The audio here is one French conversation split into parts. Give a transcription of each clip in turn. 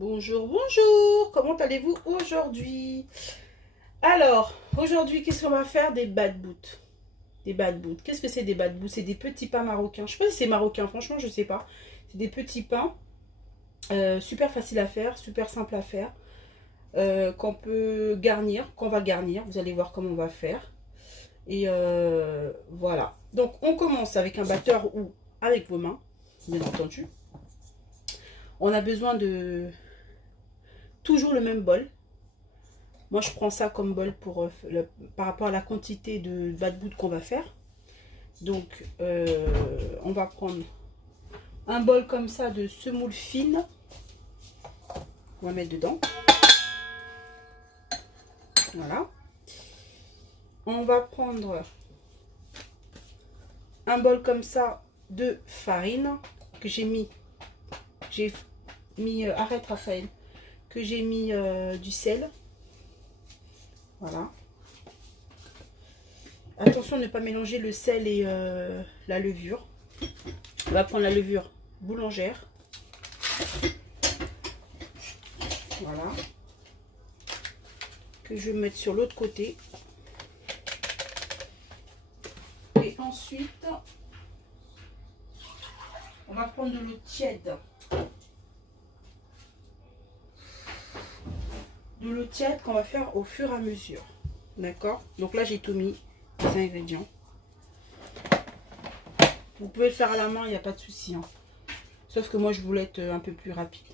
Bonjour, bonjour. Comment allez-vous aujourd'hui? Alors, aujourd'hui, qu'est-ce qu'on va faire? Des bad boots. Des bad boots. Qu'est-ce que c'est des bad boots? C'est des petits pains marocains. Je sais pas si c'est marocain, franchement, je sais pas. C'est des petits pains super faciles à faire, super simple à faire, qu'on peut garnir, qu'on va garnir. Vous allez voir comment on va faire. Et voilà. Donc, on commence avec un batteur ou avec vos mains, bien entendu. On a besoin de toujours le même bol. Moi, je prends ça comme bol pour, par rapport à la quantité de bad boot qu'on va faire. Donc, on va prendre un bol comme ça de semoule fine. On va mettre dedans. Voilà. On va prendre un bol comme ça de farine que j'ai mis. Arrête Raphaël. Que j'ai mis du sel. Voilà. Attention de ne pas mélanger le sel et la levure. On va prendre la levure boulangère. Voilà. Que je vais mettre sur l'autre côté. Et ensuite, on va prendre de l'eau tiède. De l'eau tiède qu'on va faire au fur et à mesure. D'accord? Donc là, j'ai tout mis, les ingrédients. Vous pouvez le faire à la main, il n'y a pas de souci. Hein. Sauf que moi, je voulais être un peu plus rapide.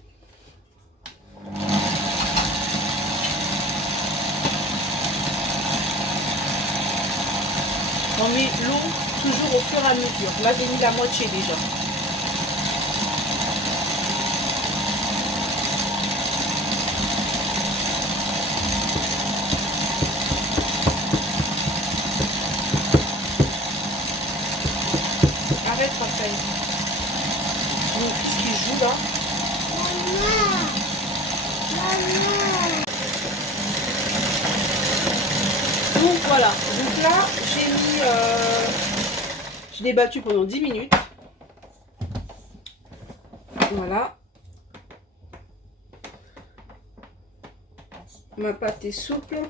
On met l'eau toujours au fur et à mesure. Là, j'ai mis la moitié déjà. Arrête, Raphaël. Mon fils qui joue là. Donc voilà. Donc là, j'ai mis... je l'ai battu pendant 10 minutes. Voilà. Ma pâte est souple.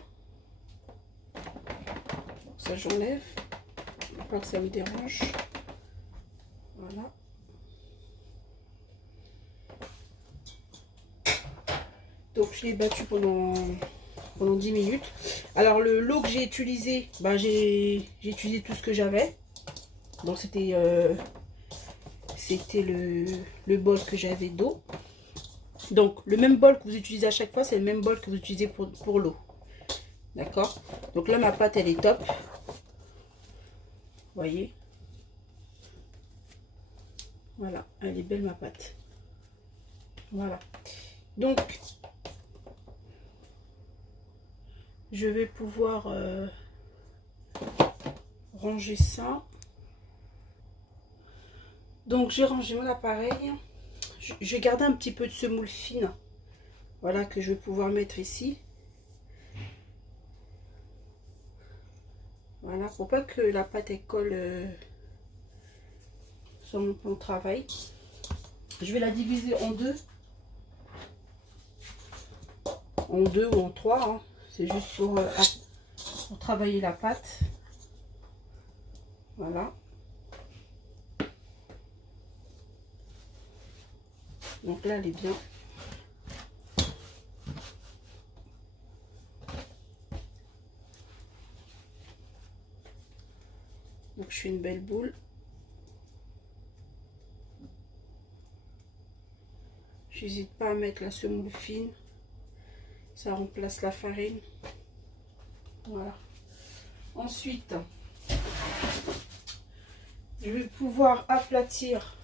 Ça, j'enlève. Pas que ça me dérange. Voilà. Donc, je l'ai battu pendant 10 minutes. Alors, l'eau que j'ai utilisée, bah, j'ai utilisé tout ce que j'avais. Donc, c'était le bol que j'avais d'eau. Donc, le même bol que vous utilisez à chaque fois, c'est le même bol que vous utilisez pour l'eau. D'accord? Donc là, ma pâte, elle est top. Vous voyez? Voilà, elle est belle, ma pâte. Voilà. Donc, je vais pouvoir ranger ça. Donc, j'ai rangé mon appareil. Je vais garder un petit peu de semoule fine. Voilà, que je vais pouvoir mettre ici. Voilà, pour pas que la pâte elle colle sur mon plan de travail. Je vais la diviser en deux. En deux ou en trois. Hein. C'est juste pour travailler la pâte. Voilà. Donc là, elle est bien. Donc je fais une belle boule. J'hésite pas à mettre la semoule fine. Ça remplace la farine. Voilà. Ensuite, je vais pouvoir aplatir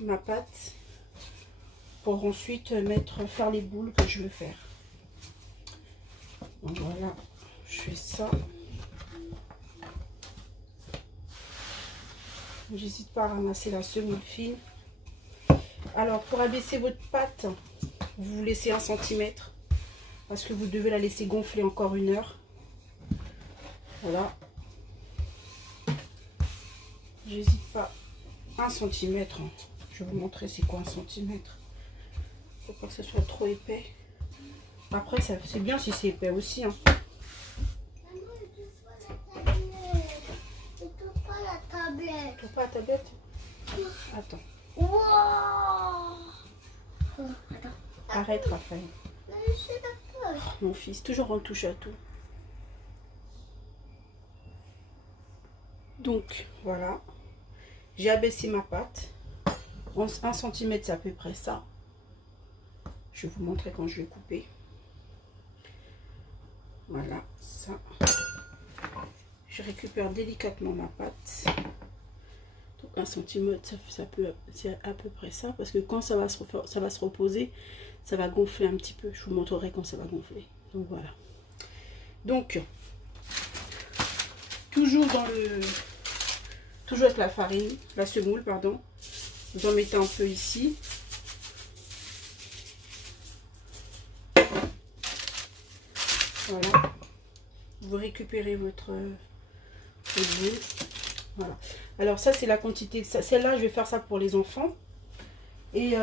ma pâte pour ensuite faire les boules que je veux faire. Donc voilà, je fais ça. J'hésite pas à ramasser la semoule fine. Alors, pour abaisser votre pâte, vous laissez 1 cm parce que vous devez la laisser gonfler encore 1 heure. Voilà. J'hésite pas. 1 cm. Je vais vous montrer c'est quoi 1 centimètre. Faut pas que ce soit trop épais. Après, c'est bien si c'est épais aussi. Hein. Je touche pas la tablette. Tu touches pas la tablette? Attends. Wow. Attends. Arrête, Raphaël. Mais je suis d'accord. Mon fils, toujours on touche à tout. Donc, voilà. J'ai abaissé ma pâte. 1 centimètre, c'est à peu près ça. Je vais vous montrer quand je vais couper. Voilà, ça. Je récupère délicatement ma pâte. Donc 1 centimètre, c'est à peu près ça. Parce que quand ça va se reposer, ça va gonfler un petit peu. Je vous montrerai quand ça va gonfler. Donc voilà. Donc, toujours avec la farine, la semoule, pardon. Vous en mettez un peu ici. Voilà. Vous récupérez votre boule. Voilà. Alors ça, c'est la quantité. Celle-là, je vais faire ça pour les enfants. Et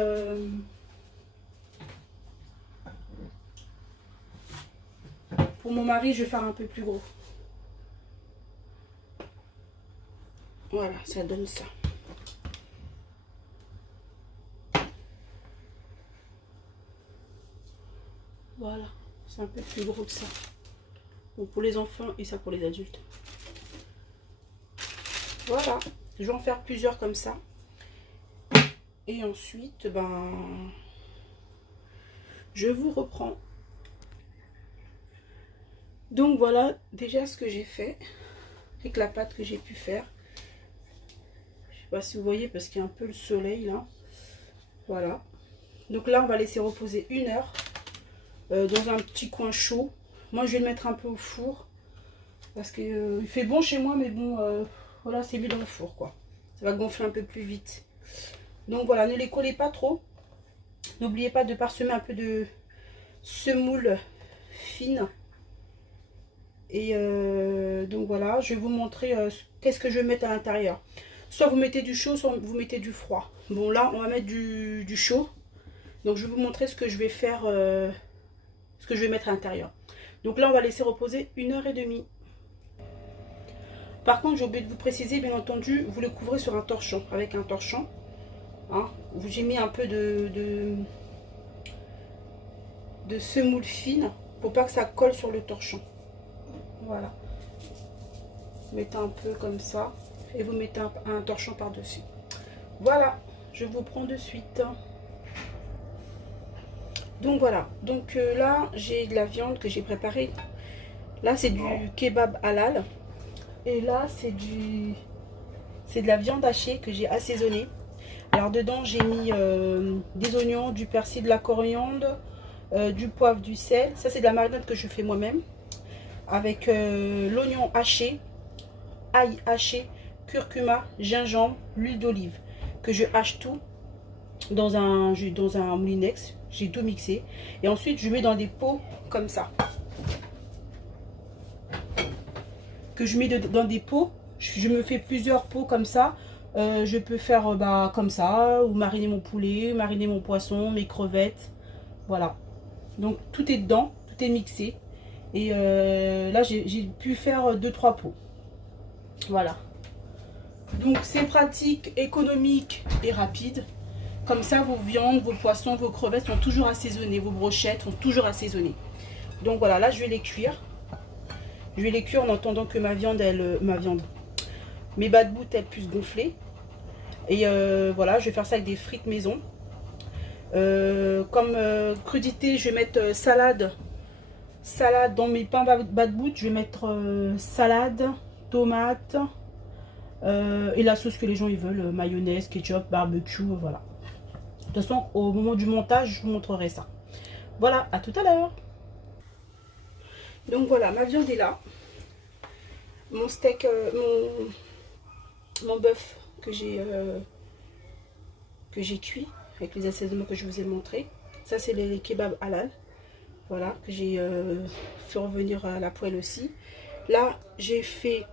pour mon mari, je vais faire un peu plus gros. Voilà, ça donne ça. Voilà, c'est un peu plus gros que ça. Bon, pour les enfants et ça pour les adultes. Voilà, je vais en faire plusieurs comme ça. Et ensuite, ben, je vous reprends. Donc voilà déjà ce que j'ai fait avec la pâte que j'ai pu faire. Je sais pas si vous voyez parce qu'il y a un peu le soleil là. Voilà. Donc là, on va laisser reposer 1 heure dans un petit coin chaud. Moi, je vais le mettre un peu au four parce que il fait bon chez moi, mais bon, voilà, c'est mieux dans le four quoi. Ça va gonfler un peu plus vite. Donc voilà, ne les collez pas trop. N'oubliez pas de parsemer un peu de semoule fine. Et donc voilà, je vais vous montrer qu'est-ce que je vais mettre à l'intérieur. Soit vous mettez du chaud, soit vous mettez du froid. Bon là, on va mettre du chaud. Donc je vais vous montrer ce que je vais faire, ce que je vais mettre à l'intérieur. Donc là, on va laisser reposer 1h30. Par contre, j'ai oublié de vous préciser, bien entendu, vous le couvrez sur un torchon, avec un torchon. Hein. J'ai mis un peu de semoule fine pour pas que ça colle sur le torchon. Voilà. Vous mettez un peu comme ça et vous mettez un torchon par-dessus. Voilà, je vous prends de suite. Donc voilà, donc là j'ai de la viande que j'ai préparée. Là c'est du kebab halal. Et là c'est de la viande hachée que j'ai assaisonnée. Alors dedans j'ai mis des oignons, du persil, de la coriandre, du poivre, du sel. Ça c'est de la marinade que je fais moi-même. Avec l'oignon haché, ail haché, curcuma, gingembre, l'huile d'olive. Que je hache tout dans un moulinex. J'ai tout mixé. Et ensuite je mets dans des pots comme ça. Que je mets dans des pots. Je me fais plusieurs pots comme ça. Je peux faire comme ça. Ou mariner mon poulet, mariner mon poisson, mes crevettes. Voilà. Donc tout est dedans. Tout est mixé. Et là j'ai pu faire 2-3 pots. Voilà. Donc c'est pratique, économique et rapide. Comme ça, vos viandes, vos poissons, vos crevettes sont toujours assaisonnées. Vos brochettes sont toujours assaisonnées. Donc voilà, là je vais les cuire. Je vais les cuire en attendant que mes bad boots elles puissent gonfler. Et voilà, je vais faire ça avec des frites maison. Comme crudité, je vais mettre salade dans mes pains bad boots. Je vais mettre salade, tomate et la sauce que les gens ils veulent, mayonnaise, ketchup, barbecue, voilà. De toute façon, au moment du montage, je vous montrerai ça. Voilà, à tout à l'heure. Donc voilà, ma viande est là. Mon steak, mon bœuf que j'ai cuit avec les assaisonnements que je vous ai montré. Ça, c'est les kebabs halal. Voilà, que j'ai fait revenir à la poêle aussi. Là, j'ai fait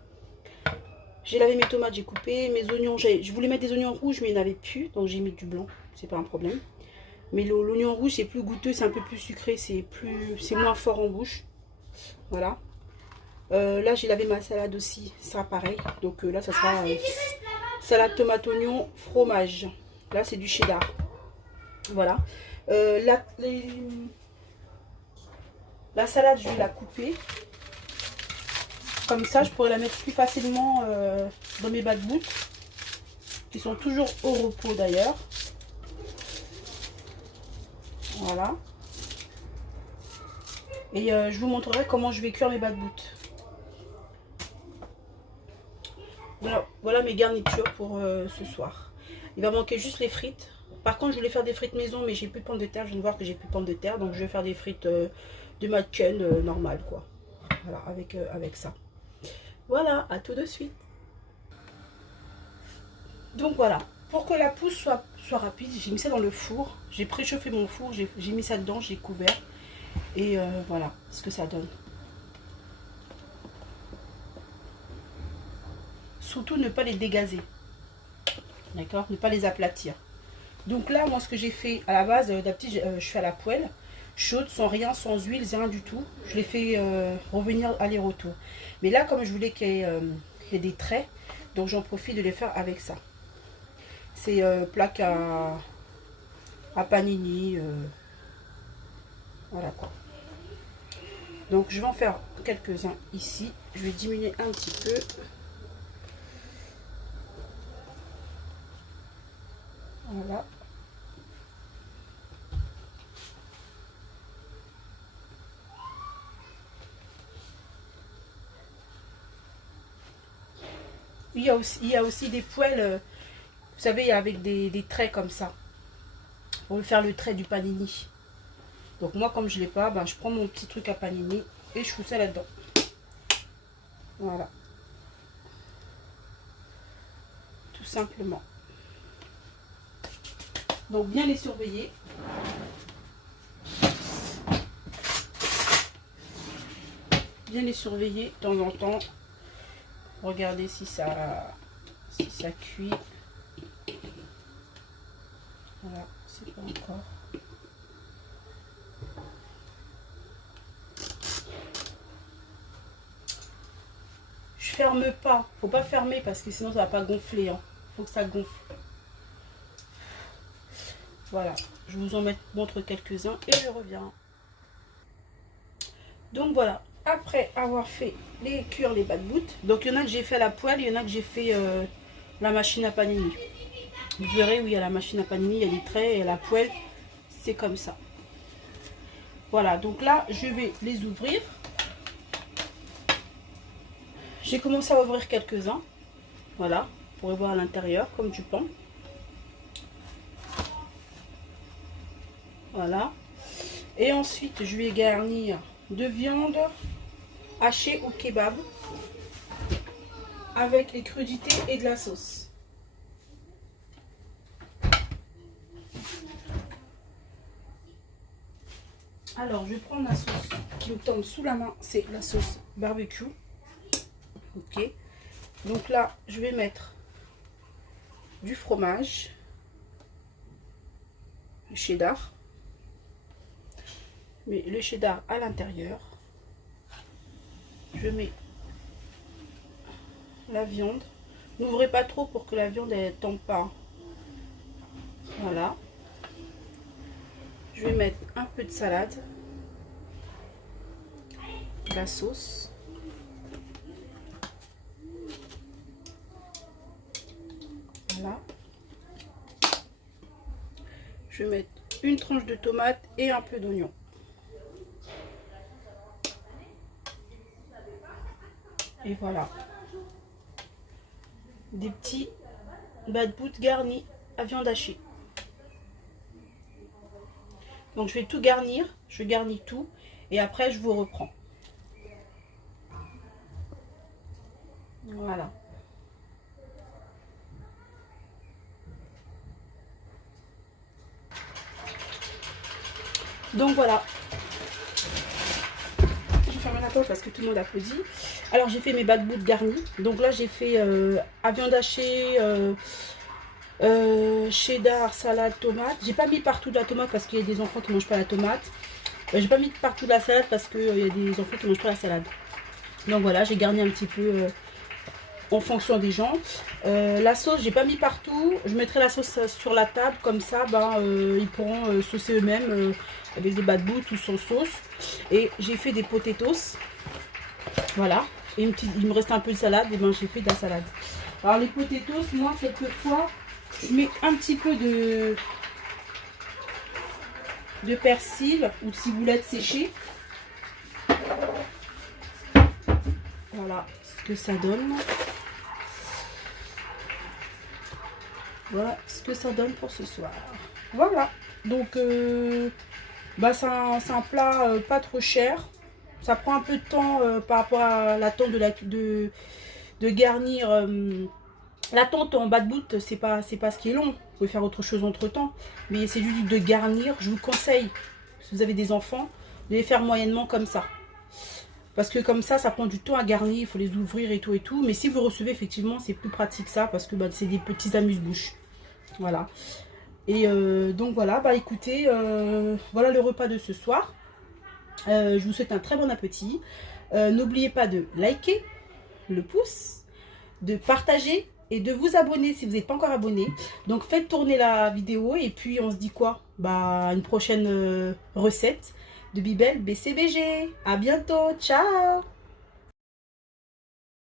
J'ai lavé mes tomates, j'ai coupé. Mes oignons, je voulais mettre des oignons rouges, mais il n'y en avait plus. Donc j'ai mis du blanc, c'est pas un problème. Mais l'oignon rouge, c'est plus goûteux, c'est un peu plus sucré, c'est moins fort en bouche. Voilà. Là, j'ai lavé ma salade aussi, ça pareil. Donc là, ça sera salade tomate oignon fromage. Là, c'est du cheddar. Voilà. La salade, je vais la couper. Comme ça, je pourrais la mettre plus facilement dans mes bad-boots, qui sont toujours au repos d'ailleurs. Voilà. Et je vous montrerai comment je vais cuire mes bad-boots. Voilà mes garnitures pour ce soir. Il va manquer juste les frites. Par contre, je voulais faire des frites maison, mais j'ai plus de pommes de terre. Je viens de voir que j'ai plus de pommes de terre. Donc, je vais faire des frites de McCain normales, quoi. Voilà, avec ça. Voilà, à tout de suite. Donc, voilà. Pour que la pousse soit rapide, j'ai mis ça dans le four. J'ai préchauffé mon four. J'ai mis ça dedans, j'ai couvert. Et voilà ce que ça donne. Surtout, ne pas les dégazer. D'accord? Ne pas les aplatir. Donc là, moi, ce que j'ai fait à la base, d'habitude, je fais à la poêle, chaude, sans rien, sans huile, rien du tout. Je les fais revenir aller-retour. Mais là, comme je voulais qu'il y ait des traits, donc j'en profite de les faire avec ça. C'est plaque à panini. Voilà quoi. Donc je vais en faire quelques-uns ici. Je vais diminuer un petit peu. Voilà. Il y a aussi des poêles, vous savez, avec des traits comme ça. Pour faire le trait du panini. Donc moi, comme je ne l'ai pas, ben, je prends mon petit truc à panini et je fous ça là-dedans. Voilà. Tout simplement. Donc bien les surveiller. Bien les surveiller de temps en temps. Regardez si ça cuit. Voilà, c'est pas encore. Je ferme pas. Faut pas fermer parce que sinon ça va pas gonfler. Hein. Faut que ça gonfle. Voilà, je vous en montre quelques-uns et je reviens. Donc voilà, après avoir fait cuire les bad-boots, donc il y en a que j'ai fait à la poêle, il y en a que j'ai fait la machine à panini. Vous verrez où il y a la machine à panini, il y a des traits et la poêle, c'est comme ça. Voilà, donc là, je vais les ouvrir. J'ai commencé à ouvrir quelques-uns. Voilà, pour voir à l'intérieur, comme du pain. Voilà. Et ensuite, je vais garnir de viande hachée au kebab avec les crudités et de la sauce. Alors, je vais prendre la sauce qui me tombe sous la main. C'est la sauce barbecue. Ok. Donc là, je vais mettre du fromage, du cheddar. Mais le cheddar à l'intérieur. Je mets la viande. N'ouvrez pas trop pour que la viande ne tombe pas. Voilà. Je vais mettre un peu de salade. De la sauce. Voilà. Je vais mettre une tranche de tomate et un peu d'oignon. Et voilà. Des petits bad-boots garnis à viande hachée. Donc je vais tout garnir. Je garnis tout. Et après je vous reprends. Voilà. Donc voilà. Je ferme la attendre parce que tout le monde applaudit. Alors j'ai fait mes bad boots garnis. Donc là j'ai fait à viande hachée, cheddar, salade, tomate. J'ai pas mis partout de la tomate parce qu'il y a des enfants qui mangent pas la tomate. J'ai pas mis partout de la salade parce qu'il y a des enfants qui mangent pas la salade. Donc voilà, j'ai garni un petit peu en fonction des gens. La sauce, j'ai pas mis partout. Je mettrai la sauce sur la table. Comme ça, ils pourront saucer eux-mêmes avec des bad boots ou sans sauce. Et j'ai fait des potatoes. Voilà. Et il me reste un peu de salade. Et j'ai fait de la salade. Alors les potatoes, moi, quelquefois, je mets un petit peu de persil ou de ciboulette séchée. Voilà ce que ça donne. Voilà ce que ça donne pour ce soir. Voilà. Donc, c'est un plat pas trop cher. Ça prend un peu de temps par rapport à l'attente de garnir. L'attente en bad boot, c'est pas ce qui est long. Vous pouvez faire autre chose entre temps. Mais c'est juste de garnir. Je vous conseille, si vous avez des enfants, de les faire moyennement comme ça. Parce que comme ça prend du temps à garnir. Il faut les ouvrir et tout et tout. Mais si vous recevez, effectivement, c'est plus pratique ça. Parce que c'est des petits amuse-bouches. Voilà. Et donc voilà, écoutez, voilà le repas de ce soir. Je vous souhaite un très bon appétit. N'oubliez pas de liker, le pouce, de partager et de vous abonner si vous n'êtes pas encore abonné. Donc faites tourner la vidéo et puis on se dit quoi? Une prochaine recette de Bibel BCBG. À bientôt, ciao!